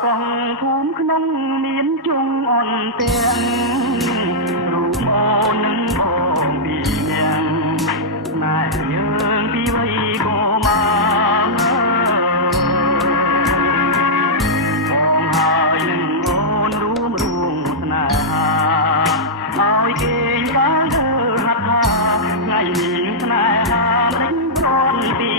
កងភូមិក្នុងមានជុំអន់ទាំងរូបអូននឹងផងពីនាងណែយើងពីវ័យក៏មកបងហើយនឹងអូនរួមស្នេហាឲ្យគេបានធ្វើហាត់ថាថ្ងៃនេះស្នេហាមិនជន់ពី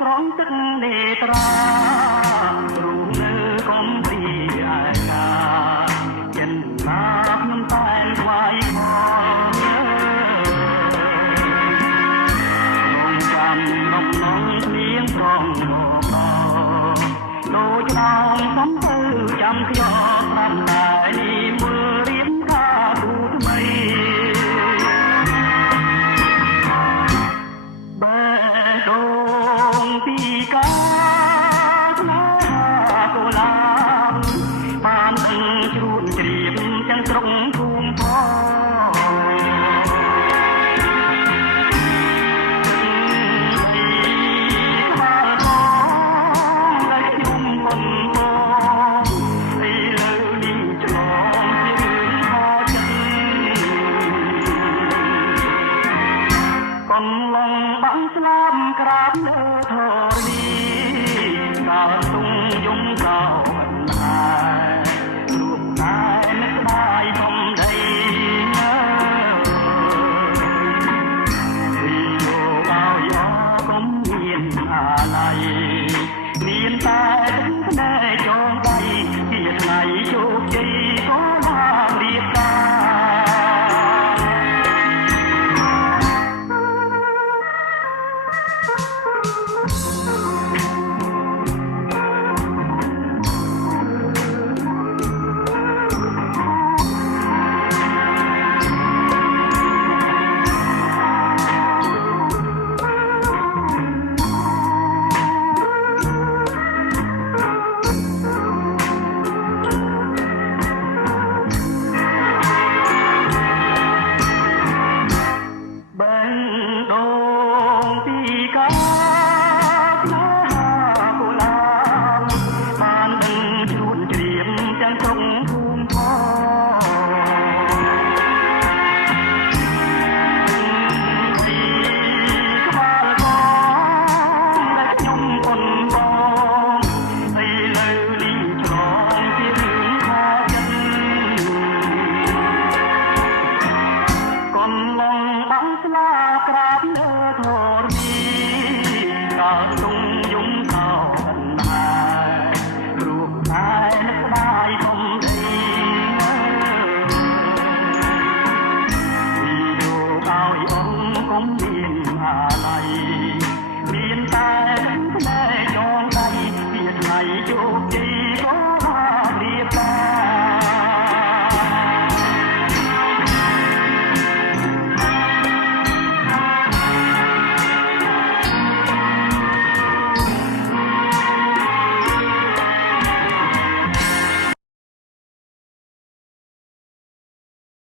ត្រង់ទឹកនេត្រារូបនៅកុំព្រីអាញាចិនណាខ្ញុំតែស្វ័យផងលោកចាំនំនងស្លៀងប្រងមកដូចដល់សំទៅចាំខ្ញុំស្ដាប់តែនេះមើលរៀនថាគូថ្មីបែដូពីកាស្នេហាកូឡាបានដឹងជ្រួតជ្រាបទាំងស្រុកភូមិផងក្បាលកងដែលខ្ញុំមិនបងពីលើនេះឆ្លងជារឿងហោចិត្តកំឡុងបាំងស្លាប់ក្រាបលើធរនេះកាលទុំយំកោមិនហើយលោកតែនឹកស្ដាយធំដីពីលោកឲ្យអកុំមានអាល័យមានតែទឹកភ្នែកចងដៃជាថ្ងៃជោគជ័យក៏បានរៀបការស្លា